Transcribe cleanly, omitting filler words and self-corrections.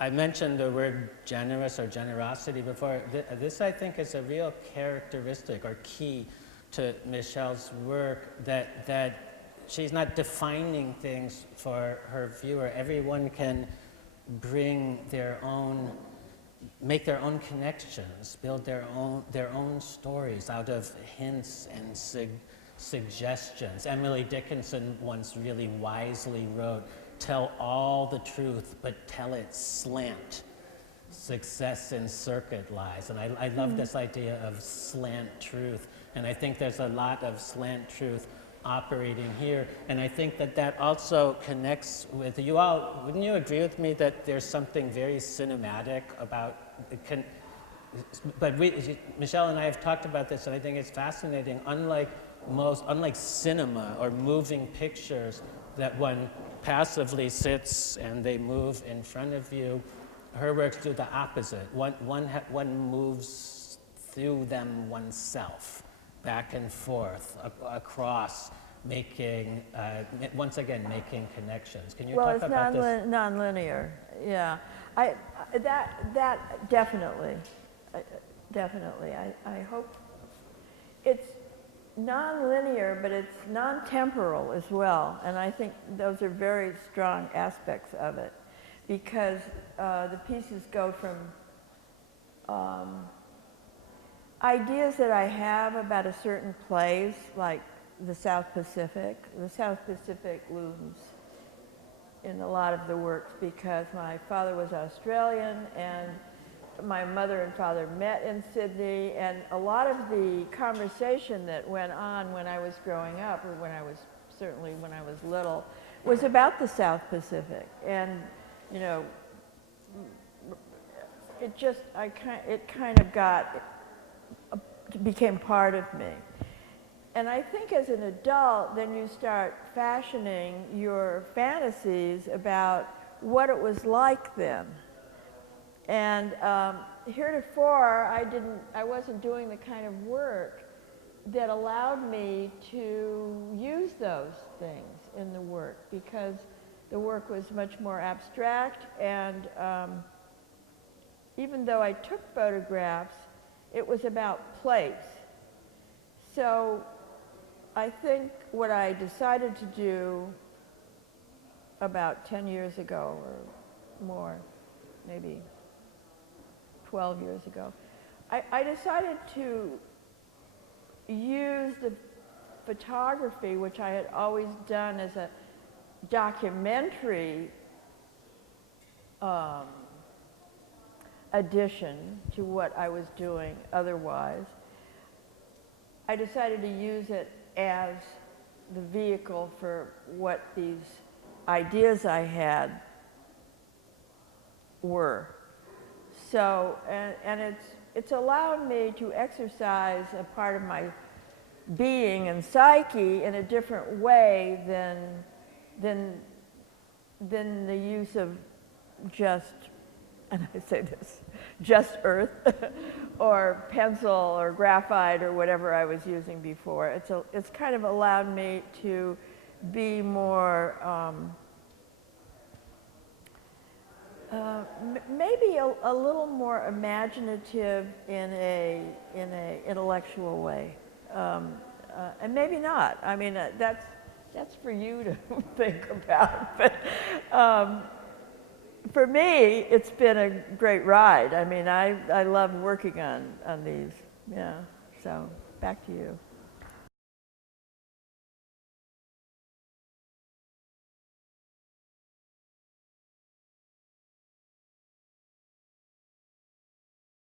I mentioned the word generous or generosity before. This, I think, is a real characteristic or key to Michelle's work, that she's not defining things for her viewer. Everyone can bring their own, make their own connections, build their own stories out of hints and suggestions. Emily Dickinson once really wisely wrote, "Tell all the truth, but tell it slant. Success in circuit lies." And I love this idea of slant truth. And I think there's a lot of slant truth operating here. And I think that that also connects with you all. Wouldn't you agree with me that there's something very cinematic about, Michelle and I have talked about this, and I think it's fascinating. Unlike cinema or moving pictures that one passively sits and they move in front of you, her works do the opposite. One moves through them oneself, back and forth, across, making, once again, making connections. Can you talk about this? Well, it's non-linear, yeah. That definitely, I hope it's non-linear, but it's non-temporal as well, and I think those are very strong aspects of it, because the pieces go from ideas that I have about a certain place, like the South Pacific. The South Pacific looms in a lot of the works because my father was Australian and my mother and father met in Sydney, and a lot of the conversation that went on when I was growing up, or certainly when I was little, was about the South Pacific. And, you know, it kind of became part of me. And I think as an adult, then you start fashioning your fantasies about what it was like then. And heretofore, I wasn't doing the kind of work that allowed me to use those things in the work, because the work was much more abstract, and even though I took photographs, it was about place. So I think what I decided to do about 10 years ago or more, maybe 12 years ago, I decided to use the photography, which I had always done as a documentary addition to what I was doing otherwise. I decided to use it as the vehicle for what these ideas I had were. So, and it's allowed me to exercise a part of my being and psyche in a different way than the use of just, and I say this, just earth or pencil or graphite or whatever I was using before. It's kind of allowed me to be more maybe a little more imaginative in a intellectual way, and maybe not. I mean, that's for you to think about. But for me, it's been a great ride. I mean, I love working on these. Yeah. So back to you.